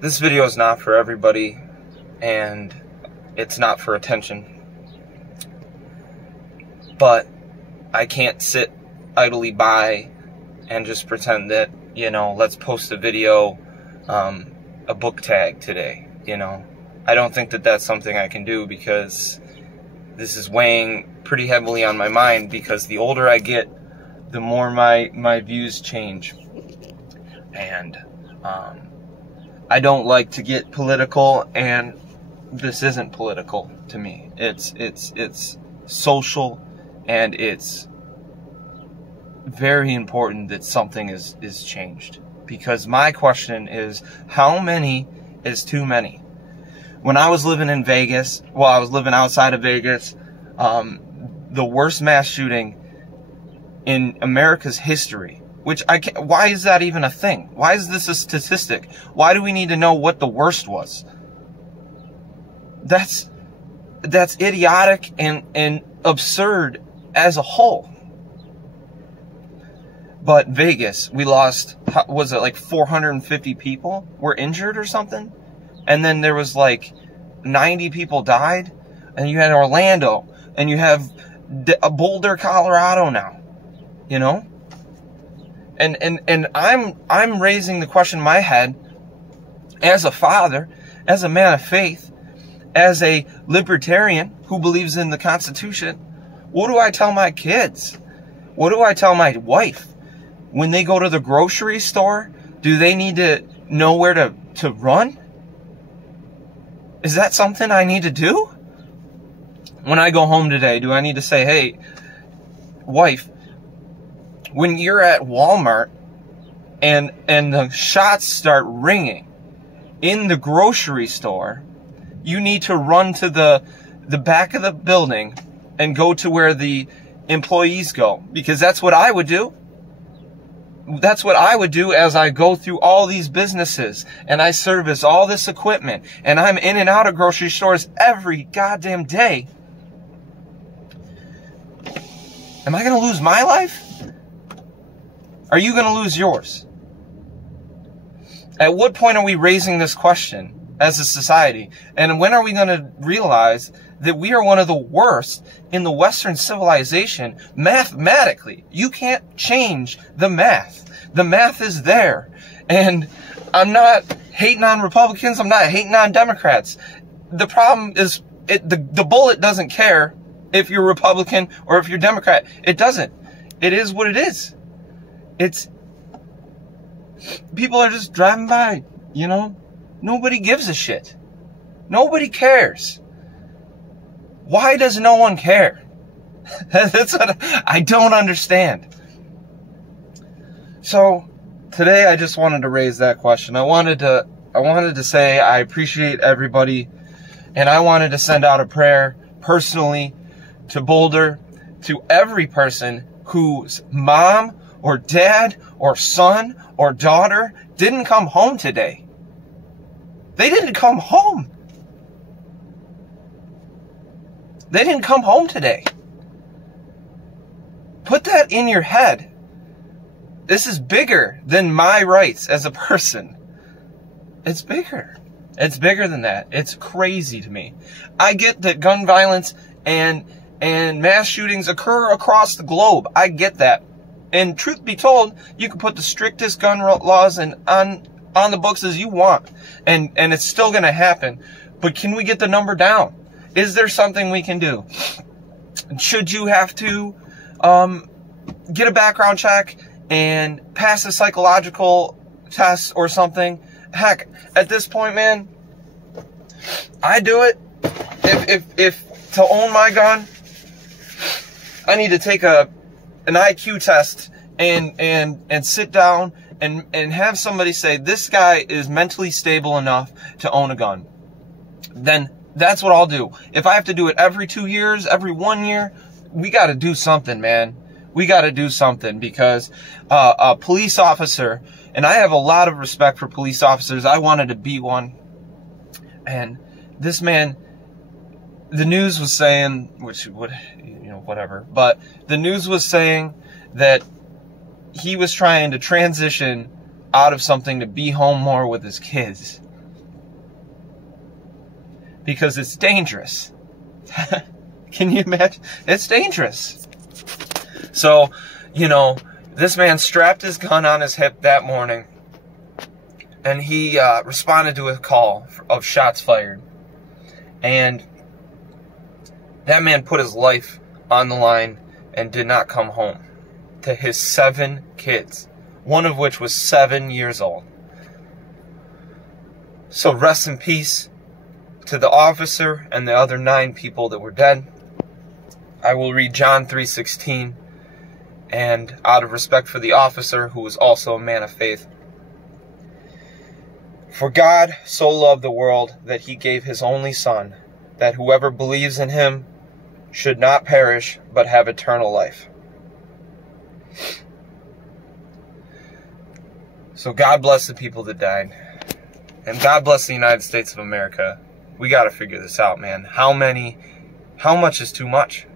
This video is not for everybody, and it's not for attention. But I can't sit idly by and just pretend that, you know, let's post a video, a book tag today, you know. I don't think that that's something I can do, because this is weighing pretty heavily on my mind, because the older I get, the more my views change. And I don't like to get political, and this isn't political to me. It's social, and it's very important that something is changed. Because my question is, how many is too many? When I was living in Vegas, well, I was living outside of Vegas, the worst mass shooting in America's history, which why is that even a thing? Why is this a statistic? Why do we need to know what the worst was? That's idiotic and absurd as a whole. But Vegas, we lost, was it like 450 people were injured or something? And then there was like 90 people died. And you had Orlando, and you have Boulder, Colorado now, you know? And I'm raising the question in my head, as a father, as a man of faith, as a libertarian who believes in the Constitution. What do I tell my kids? What do I tell my wife? When they go to the grocery store, do they need to know where to run? Is that something I need to do? When I go home today, do I need to say, hey, wife, when you're at Walmart and the shots start ringing in the grocery store, you need to run to the back of the building and go to where the employees go, because that's what I would do. That's what I would do as I go through all these businesses and I service all this equipment and I'm in and out of grocery stores every goddamn day. Am I going to lose my life? Are you going to lose yours? At what point are we raising this question as a society? And when are we going to realize that we are one of the worst in the Western civilization mathematically? You can't change the math. The math is there. And I'm not hating on Republicans. I'm not hating on Democrats. The problem is the bullet doesn't care if you're Republican or if you're Democrat. It doesn't. It is what it is. People are just driving by, you know? Nobody gives a shit. Nobody cares. Why does no one care? That's what I don't understand. So today I just wanted to raise that question. I wanted to say I appreciate everybody, and I wanted to send out a prayer personally to Boulder, to every person whose mom or dad or son or daughter didn't come home today. They didn't come home. They didn't come home today. Put that in your head. This is bigger than my rights as a person. It's bigger. It's bigger than that. It's crazy to me. I get that gun violence and mass shootings occur across the globe. I get that. And truth be told, you can put the strictest gun laws on the books as you want, and it's still going to happen. But can we get the number down? Is there something we can do? Should you have to get a background check and pass a psychological test or something? Heck, at this point, man, I do it. If to own my gun, I need to take an IQ test and sit down and have somebody say, this guy is mentally stable enough to own a gun. Then that's what I'll do. If I have to do it every 2 years, every 1 year, we got to do something, man. We got to do something, because a police officer, and I have a lot of respect for police officers. I wanted to be one. And this man, the news was saying, which would, you know, whatever, but the news was saying that he was trying to transition out of something to be home more with his kids. Because it's dangerous. Can you imagine? It's dangerous. So, you know, this man strapped his gun on his hip that morning, and he responded to a call of shots fired. And that man put his life on the line and did not come home to his 7 kids, one of which was 7 years old. So rest in peace to the officer and the other 9 people that were dead. I will read John 3:16, and out of respect for the officer, who was also a man of faith. For God so loved the world that he gave his only Son, that whoever believes in him should not perish, but have eternal life. So God bless the people that died. And God bless the United States of America. We got to figure this out, man. How much is too much?